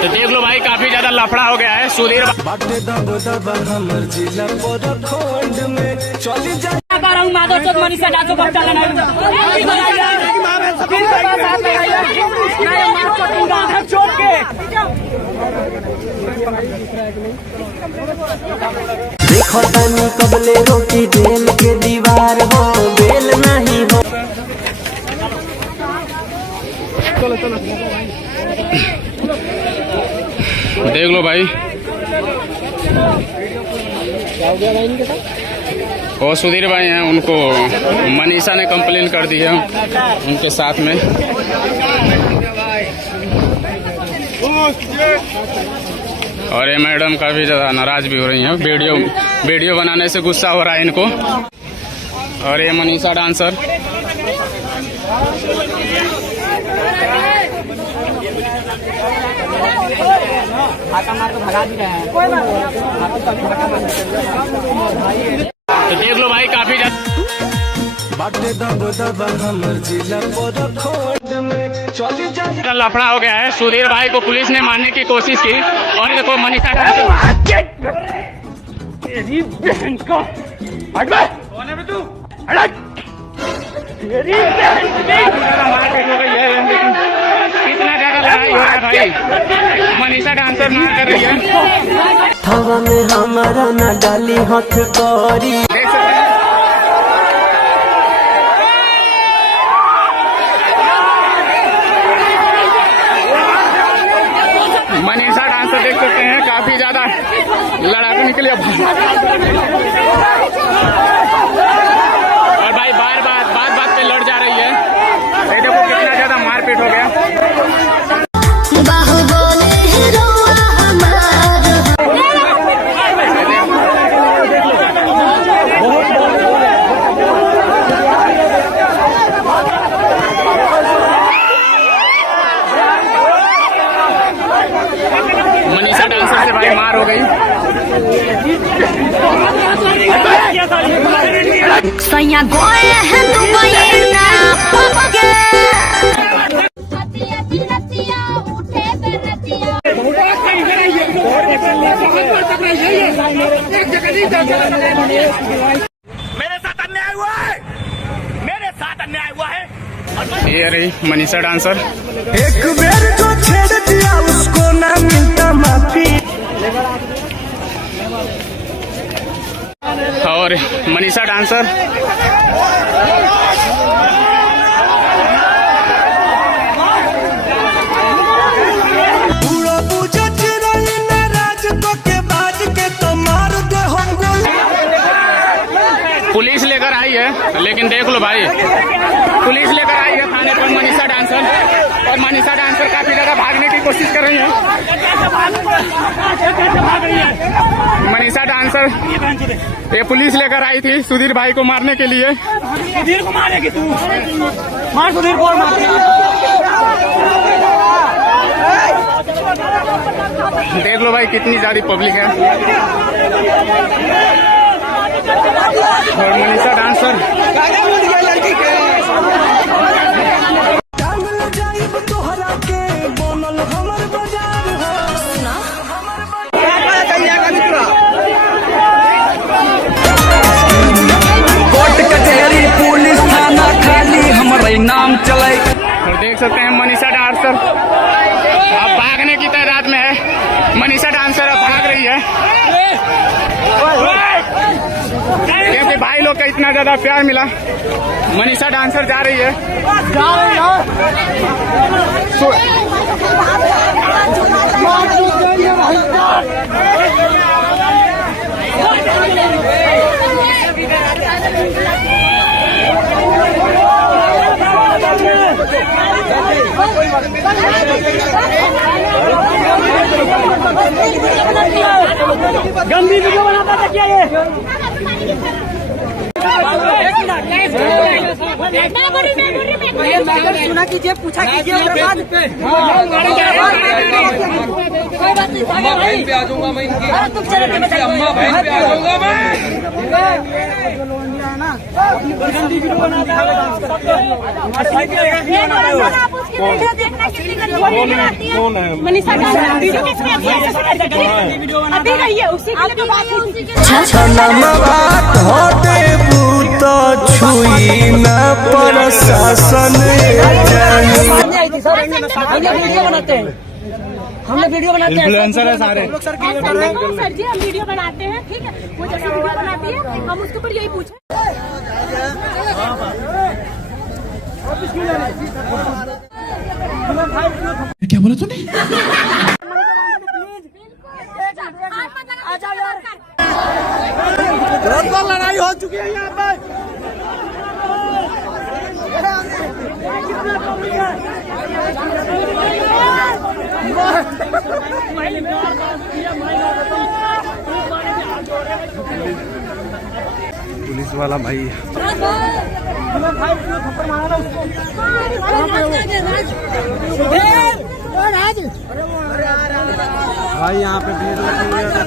तो देख लो भाई, काफी ज्यादा लफड़ा हो गया है। सुधीर देखो तनी कबले रोटी जेल के दीवार हो, बेल नहीं हो। चलो चलो देख लो भाई, वो सुधीर भाई हैं, उनको मनीषा ने कंप्लेन कर दी है उनके साथ में। और ये मैडम काफी ज्यादा नाराज भी हो रही हैं, वीडियो बनाने से गुस्सा हो रहा है इनको। और ये मनीषा डांसर तो देख लो भाई, काफी ज्यादा लफड़ा हो गया है। सुधीर भाई को पुलिस ने मारने की कोशिश की और देखो मनीषा कितना ज्यादा लड़ाई हो रहा है भाई, मनीषा डांसर मार कर रही है। हवा में हमारा न डाली हाथ कौड़ी। मनीषा डांसर देख सकते हैं, काफी ज्यादा लड़ाकू निकले और भाई बात पे लड़ जा रही है। देखो कितना ज्यादा मारपीट हो गया। मनीषा डांसर से भाई मार हो गई। मेरे साथ अन्याय हुआ है, मेरे साथ अन्याय हुआ है। ये रही मनीषा डांसर। एक बेर जो छेड़ दिया उसको ना मिलता माफी। और मनीषा डांसर पुलिस लेकर आई है, लेकिन देख लो भाई, पुलिस लेकर आई है थाने पर मनीषा डांसर, और मनीषा डांसर काफी ज्यादा भागने की कोशिश कर रही है। मनीषा डांसर ये पुलिस लेकर आई थी सुधीर भाई को मारने के लिए। सुधीर को मारेगी तू, मार सुधीर को मार। देख लो भाई, कितनी ज्यादा पब्लिक है। और मनीषा डांसर कोर्ट कचहरी पुलिस थाना खाली हमारे नाम चले। और देख सकते हैं मनीषा डांसर अब भागने की तादाद में है। मनीषा डांसर अब भाग रही है क्योंकि भाई लोग का इतना ज्यादा प्यार मिला। मनीषा डांसर जा रही है। गंदी वीडियो बनाता था क्या ये? सुना कीजिए, पूछा कीजिए, उसके बाद कोई बात नहीं। अम्मा बहन पे आ जाऊंगा मैं, इनकी तुम चले अम्मा बहन पे आ जाऊंगा मैं। गंदी वीडियो बनाता है। वीडियो देखना कितनी गंदी कौन है मनीषा अभी रही है उसी की बात है छनमवा घोटे बूत छुई न प्रशासन वीडियो बनाते हैं, हम लोग वीडियो बनाते हैं, इन्फ्लुएंसर है सारे। सर जी हम वीडियो बनाते हैं, ठीक है, वो जैसे वीडियो बनाती है हम उसके ऊपर यही पूछे। क्या बोला तूने? लड़ाई हो चुकी है यहाँ पे। पुलिस वाला भाई भाई यहाँ पे भीड़ लगी हुई है।